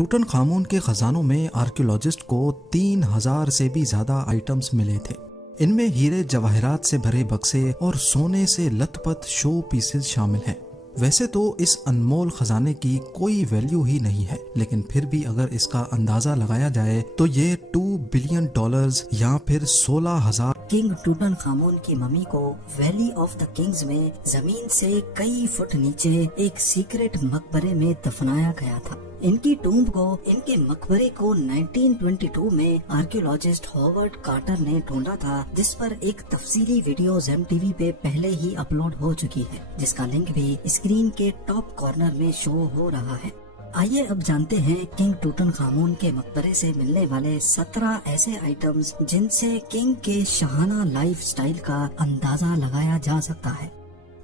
ٹوٹن خامون کے خزانوں میں آرکیولوجسٹ کو 3000 سے بھی زیادہ آئٹمز ملے تھے۔ ان میں ہیرے جواہرات سے بھرے بکسے اور سونے سے لت پت شو پیسز شامل ہیں۔ ویسے تو اس انمول خزانے کی کوئی ویلیو ہی نہیں ہے، لیکن پھر بھی اگر اس کا اندازہ لگایا جائے تو یہ $2 بلین یا پھر 16,000۔ کنگ ٹوٹن خامون کی ممی کو ویلی آف دا کنگز میں زمین سے کئی فٹ نیچے ایک سیکرٹ مقبرے میں دفنایا گیا تھا۔ ان کی ٹومب کو، ان کے مقبرے کو 1922 میں آرکیولوجسٹ ہاورڈ کارٹر نے ڈھونڈا تھا، جس پر ایک تفصیلی ویڈیو زیم ٹی وی پہ پہلے ہی اپلوڈ ہو چکی ہے، جس کا لنک بھی اسکرین کے ٹاپ کارنر میں شو ہو رہا ہے۔ آئیے اب جانتے ہیں کنگ ٹوٹن خامون کے مقبرے سے ملنے والے 17 ایسے آئٹمز جن سے کنگ کے شاہانہ لائف سٹائل کا اندازہ لگایا جا سکتا ہے۔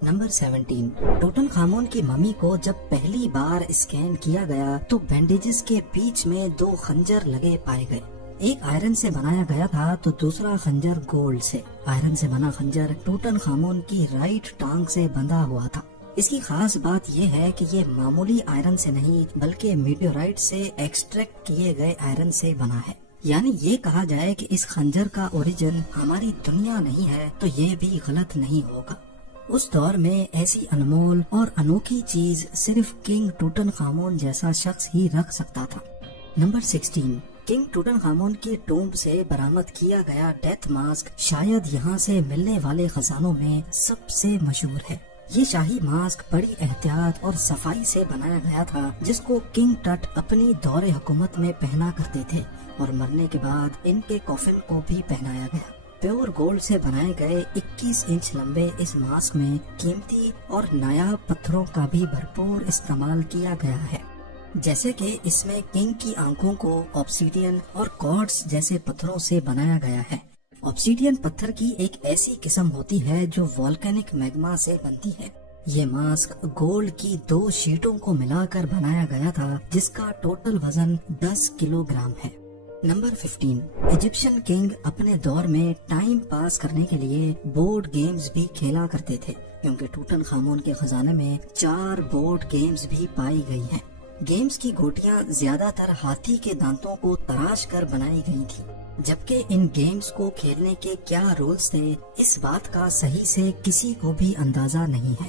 نمبر 17، ٹوٹن خامون کی ممی کو جب پہلی بار اسکین کیا گیا تو بینڈیجز کے بیچ میں 2 خنجر لگے پائے گئے۔ ایک آئرن سے بنایا گیا تھا تو دوسرا خنجر گولڈ سے۔ آئرن سے بنا خنجر ٹوٹن خامون کی رائٹ ٹانگ سے بندھا ہوا تھا۔ اس کی خاص بات یہ ہے کہ یہ معمولی آئرن سے نہیں بلکہ میٹیورائٹ سے ایکسٹریکٹ کیے گئے آئرن سے بنا ہے۔ یعنی یہ کہا جائے کہ اس خنجر کا اوریجن ہماری دنیا نہیں ہے تو یہ بھی غلط نہیں ہوگا۔ اس دور میں ایسی انمول اور انوکھی چیز صرف کنگ ٹوٹن خامون جیسا شخص ہی رکھ سکتا تھا۔ نمبر 16، کنگ ٹوٹن خامون کی ٹومب سے برآمد کیا گیا ڈیتھ ماسک شاید یہاں سے ملنے والے خزانوں میں سب سے مشہور ہے۔ یہ شاہی ماسک بڑی احتیاط اور صفائی سے بنایا گیا تھا، جس کو کنگ ٹٹ اپنی دور حکومت میں پہنا کرتے تھے اور مرنے کے بعد ان کے کافن کو بھی پہنایا گیا۔ پیور گولڈ سے بنائے گئے 21 انچ لمبے اس ماسک میں قیمتی اور نایاب پتھروں کا بھی بھرپور استعمال کیا گیا ہے، جیسے کہ اس میں کنگ کی آنکھوں کو آبسیڈین اور کوارٹز جیسے پتھروں سے بنایا گیا ہے۔ آبسیڈین پتھر کی ایک ایسی قسم ہوتی ہے جو والکینک میگما سے بنتی ہے۔ یہ ماسک گولڈ کی 2 شیٹوں کو ملا کر بنایا گیا تھا، جس کا ٹوٹل وزن 10 کلو گرام ہے۔ نمبر 15، ایجپشن کنگ اپنے دور میں ٹائم پاس کرنے کے لیے بورڈ گیمز بھی کھیلا کرتے تھے، کیونکہ ٹوٹن خامون کے خزانے میں 4 بورڈ گیمز بھی پائی گئی ہیں۔ گیمز کی گوٹیاں زیادہ تر ہاتھی کے دانتوں کو تراش کر بنائی گئی تھی، جبکہ ان گیمز کو کھیلنے کے کیا رولز تھے اس بات کا صحیح سے کسی کو بھی اندازہ نہیں ہے۔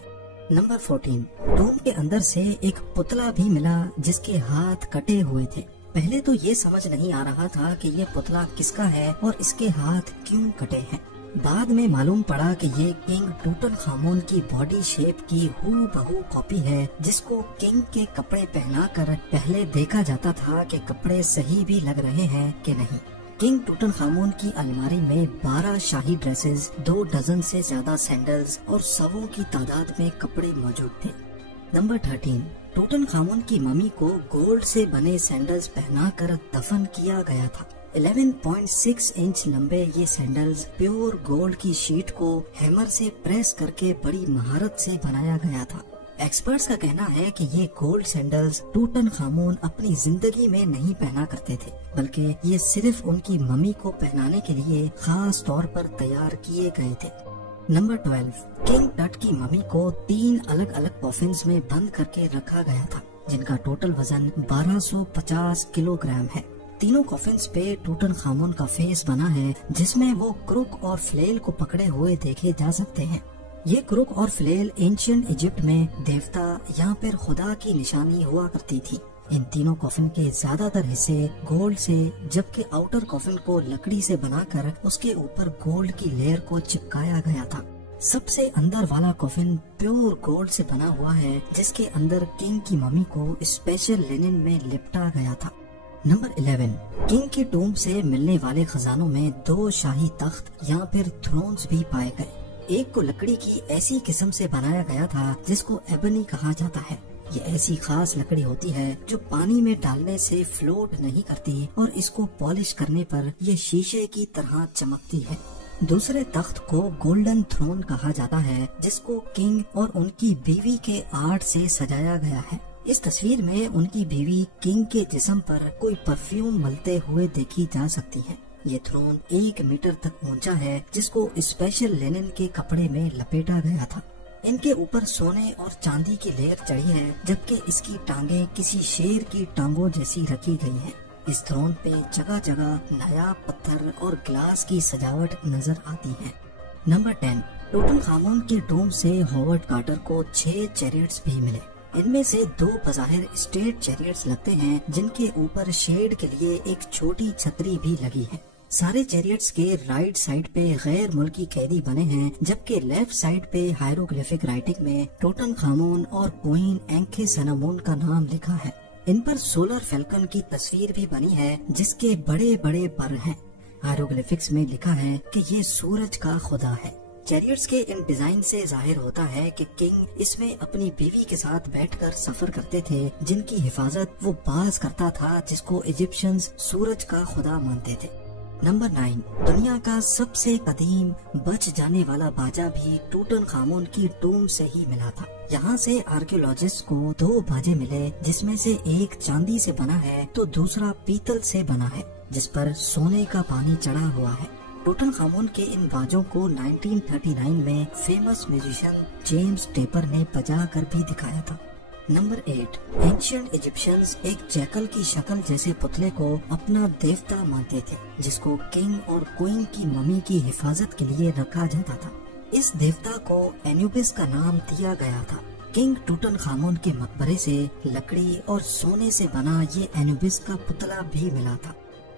نمبر 14، ٹومب کے اندر سے ایک پتلا بھی ملا جس کے ہاتھ کٹے ہوئے تھے۔ پہلے تو یہ سمجھ نہیں آ رہا تھا کہ یہ پتلا کس کا ہے اور اس کے ہاتھ کیوں کٹے ہیں۔ بعد میں معلوم پڑا کہ یہ کنگ ٹوٹن خامون کی باڈی شیپ کی ہو بہو کاپی ہے، جس کو کنگ کے کپڑے پہنا کر پہلے دیکھا جاتا تھا کہ کپڑے صحیح بھی لگ رہے ہیں کہ نہیں۔ کنگ ٹوٹن خامون کی الماری میں 12 شاہی ڈریسز، 2 ڈزن سے زیادہ سینڈلز اور سووں کی تعداد میں کپڑے موجود تھے۔ نمبر 13، ٹوٹن خامون کی ممی کو گولڈ سے بنے سینڈلز پہنا کر دفن کیا گیا تھا۔ 11.6 انچ لمبے یہ سینڈلز پیور گولڈ کی شیٹ کو ہیمر سے پریس کر کے بڑی مہارت سے بنایا گیا تھا۔ ایکسپرٹس کا کہنا ہے کہ یہ گولڈ سینڈلز ٹوٹن خامون اپنی زندگی میں نہیں پہنا کرتے تھے، بلکہ یہ صرف ان کی ممی کو پہنانے کے لیے خاص طور پر تیار کیے گئے تھے۔ نمبر 12، کنگ ٹٹ کی ممی کو 3 الگ الگ کافنز میں بند کر کے رکھا گیا تھا، جن کا ٹوٹل وزن 1250 کلو گرام ہے۔ تینوں کافنز پہ ٹوٹن خامون کا فیس بنا ہے، جس میں وہ کروک اور فلیل کو پکڑے ہوئے دیکھے جا سکتے ہیں۔ یہ کروک اور فلیل اینشینٹ ایجپٹ میں دیوتا یا پھر خدا کی نشانی ہوا کرتی تھی۔ ان تینوں کافن کے زیادہ تر حصے گولڈ سے، جبکہ آؤٹر کافن کو لکڑی سے بنا کر اس کے اوپر گولڈ کی لیئر کو چپکایا گیا تھا۔ سب سے اندر والا کافن پیور گولڈ سے بنا ہوا ہے، جس کے اندر کنگ کی ممی کو اسپیشل لینن میں لپٹا گیا تھا۔ نمبر 11، کنگ کی ٹومب سے ملنے والے خزانوں میں 2 شاہی تخت یا پھر تھرونز بھی پائے گئے۔ ایک کو لکڑی کی ایسی قسم سے بنایا گیا تھا جس کو ایبنی کہا جاتا ہے۔ یہ ایسی خاص لکڑی ہوتی ہے جو پانی میں ڈالنے سے فلوٹ نہیں کرتی اور اس کو پالش کرنے پر یہ شیشے کی طرح چمکتی ہے۔ دوسرے تخت کو گولڈن تھرون کہا جاتا ہے، جس کو کنگ اور ان کی بیوی کے آرٹ سے سجایا گیا ہے۔ اس تصویر میں ان کی بیوی کنگ کے جسم پر کوئی پرفیوم ملتے ہوئے دیکھی جا سکتی ہے۔ یہ تھرون 1 میٹر تک اونچا ہے، جس کو اسپیشل لینن کے کپڑے میں لپیٹا گیا تھا۔ ان کے اوپر سونے اور چاندی کی لیئر چڑھی ہے، جبکہ اس کی ٹانگیں کسی شیر کی ٹانگوں جیسی رکھی گئی ہیں۔ اس تھرون پہ جگہ جگہ نایاب پتھر اور گلاس کی سجاوٹ نظر آتی ہے۔ نمبر 10، ٹوٹن خامون کے ٹوم سے ہاورڈ کارٹر کو 6 چیریٹس بھی ملے۔ ان میں سے 2 بظاہر اسٹیٹ چیریٹس لگتے ہیں، جن کے اوپر شیڈ کے لیے ایک چھوٹی چھتری بھی لگی ہے۔ سارے چیریٹس کے رائٹ سائڈ پہ غیر ملکی قیدی بنے ہیں، جبکہ لیفٹ سائڈ پہ ہائیروگلیفک رائٹنگ میں ٹوٹن خامون اور کوئین اینکھے سنامون کا نام لکھا ہے۔ ان پر سولر فیلکن کی تصویر بھی بنی ہے، جس کے بڑے بڑے پر ہیں۔ ہائیروگلیفکس میں لکھا ہے کہ یہ سورج کا خدا ہے۔ چیریٹس کے ان ڈیزائن سے ظاہر ہوتا ہے کہ کنگ اس میں اپنی بیوی کے ساتھ بیٹھ کر سفر کرتے تھے، جن کی حفاظت وہ باز کرتا تھا، جس کو ایجپشنز سورج کا خدا مانتے تھے۔ نمبر 9، دنیا کا سب سے قدیم بچ جانے والا باجا بھی ٹوٹن خامون کی ٹوم سے ہی ملا تھا۔ یہاں سے آرکیولوجسٹ کو 2 باجے ملے، جس میں سے ایک چاندی سے بنا ہے تو دوسرا پیتل سے بنا ہے، جس پر سونے کا پانی چڑھا ہوا ہے۔ ٹوٹن خامون کے ان باجوں کو 1939 میں فیمس میوزیشین جیمز ٹیپر نے بجا کر بھی دکھایا تھا۔ نمبر 8، اینشینٹ ایجپشنز ایک جیکل کی شکل جیسے پتلے کو اپنا دیوتا مانتے تھے، جس کو کنگ اور کوئین کی ممی کی حفاظت کے لیے رکھا جاتا تھا۔ اس دیوتا کو اینوبس کا نام دیا گیا تھا۔ کنگ ٹوٹن خامون کے مقبرے سے لکڑی اور سونے سے بنا یہ اینوبس کا پتلا بھی ملا تھا۔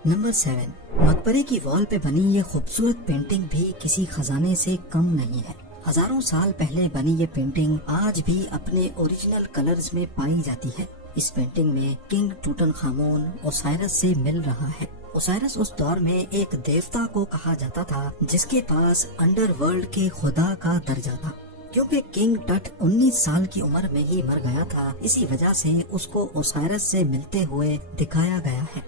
نمبر 7، مقبرے کی وال پہ بنی یہ خوبصورت پینٹنگ بھی کسی خزانے سے کم نہیں ہے۔ ہزاروں سال پہلے بنی یہ پینٹنگ آج بھی اپنے اوریجنل کلرز میں پائی جاتی ہے۔ اس پینٹنگ میں کنگ ٹوٹن خامون اوسائرس سے مل رہا ہے۔ اوسائرس اس دور میں ایک دیوتا کو کہا جاتا تھا، جس کے پاس انڈر ورلڈ کے خدا کا درجہ تھا۔ کیونکہ کنگ ٹٹ 19 سال کی عمر میں ہی مر گیا تھا، اسی وجہ سے اس کو اوسائرس سے ملتے ہوئے دکھایا گیا ہے۔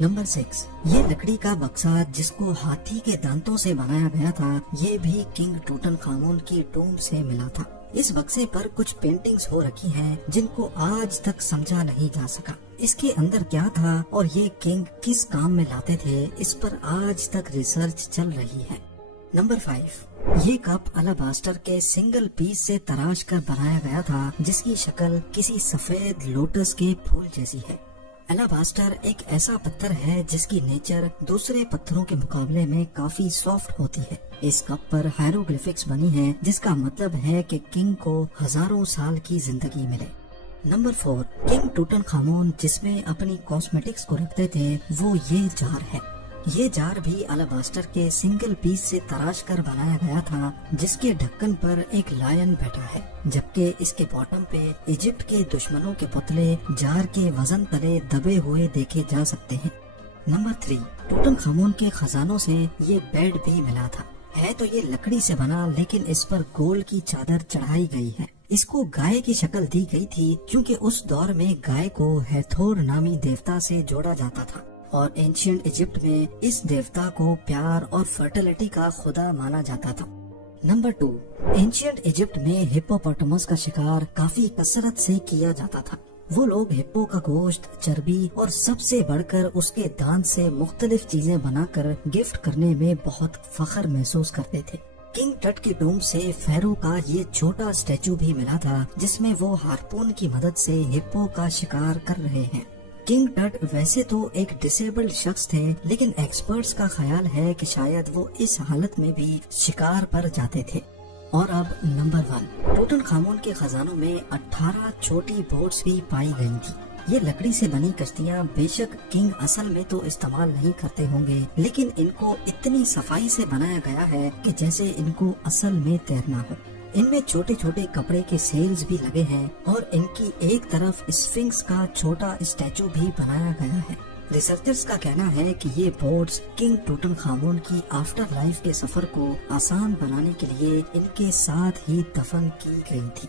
نمبر 6، یہ لکڑی کا بکسا جس کو ہاتھی کے دانتوں سے بنایا گیا تھا، یہ بھی کنگ ٹوٹن خامون کی ٹوم سے ملا تھا۔ اس بکسے پر کچھ پینٹنگز ہو رکھی ہیں، جن کو آج تک سمجھا نہیں جا سکا۔ اس کے اندر کیا تھا اور یہ کنگ کس کام میں لاتے تھے، اس پر آج تک ریسرچ چل رہی ہے۔ نمبر 5، یہ کپ الاباسٹر کے سنگل پیس سے تراش کر بنایا گیا تھا، جس کی شکل کسی سفید لوٹس کے پھول جیسی ہے۔ الاباسٹر ایک ایسا پتھر ہے جس کی نیچر دوسرے پتھروں کے مقابلے میں کافی سافٹ ہوتی ہے۔ اس کپ پر ہائیروگلیفکس بنی ہیں، جس کا مطلب ہے کہ کنگ کو ہزاروں سال کی زندگی ملے۔ نمبر 4، کنگ ٹوٹن خامون جس میں اپنی کاسمیٹکس کو رکھتے تھے، وہ یہ جار ہے۔ یہ جار بھی الاباسٹر کے سنگل پیس سے تراش کر بنایا گیا تھا، جس کے ڈھکن پر ایک لائن بیٹھا ہے، جبکہ اس کے باٹم پہ ایجپٹ کے دشمنوں کے پتلے جار کے وزن تلے دبے ہوئے دیکھے جا سکتے ہیں۔ نمبر 3، ٹوٹن خامون کے خزانوں سے یہ بیڈ بھی ملا تھا۔ ہے تو یہ لکڑی سے بنا، لیکن اس پر گولڈ کی چادر چڑھائی گئی ہے۔ اس کو گائے کی شکل دی گئی تھی، کیونکہ اس دور میں گائے کو ہیتھور نامی دیوتا سے جوڑا جاتا تھا، اور اینشینٹ ایجپٹ میں اس دیوتا کو پیار اور فرٹیلٹی کا خدا مانا جاتا تھا۔ نمبر 2، اینشینٹ ایجپٹ میں ہپوپوٹامس کا شکار کافی کثرت سے کیا جاتا تھا۔ وہ لوگ ہپو کا گوشت، چربی اور سب سے بڑھ کر اس کے دانت سے مختلف چیزیں بنا کر گفٹ کرنے میں بہت فخر محسوس کرتے تھے۔ کنگ ٹٹ کی ٹوم سے فیرو کا یہ چھوٹا اسٹیچو بھی ملا تھا، جس میں وہ ہارپون کی مدد سے ہپو کا شکار کر رہے ہیں۔ کنگ ٹٹ ویسے تو ایک ڈسیبلڈ شخص تھے، لیکن ایکسپرٹس کا خیال ہے کہ شاید وہ اس حالت میں بھی شکار پر جاتے تھے۔ اور اب نمبر 1، ٹوٹن خامون کے خزانوں میں 18 چھوٹی بوٹس بھی پائی گئی تھی۔ یہ لکڑی سے بنی کشتیاں بے شک کنگ اصل میں تو استعمال نہیں کرتے ہوں گے، لیکن ان کو اتنی صفائی سے بنایا گیا ہے کہ جیسے ان کو اصل میں تیرنا ہو۔ ان میں چھوٹے چھوٹے کپڑے کے سیلز بھی لگے ہیں، اور ان کی ایک طرف اسفنکس کا چھوٹا اسٹیچو بھی بنایا گیا ہے۔ ریسرچرز کا کہنا ہے کہ یہ بورڈز کنگ ٹوٹن خامون کی آفٹر لائف کے سفر کو آسان بنانے کے لیے ان کے ساتھ ہی دفن کی گئی تھی۔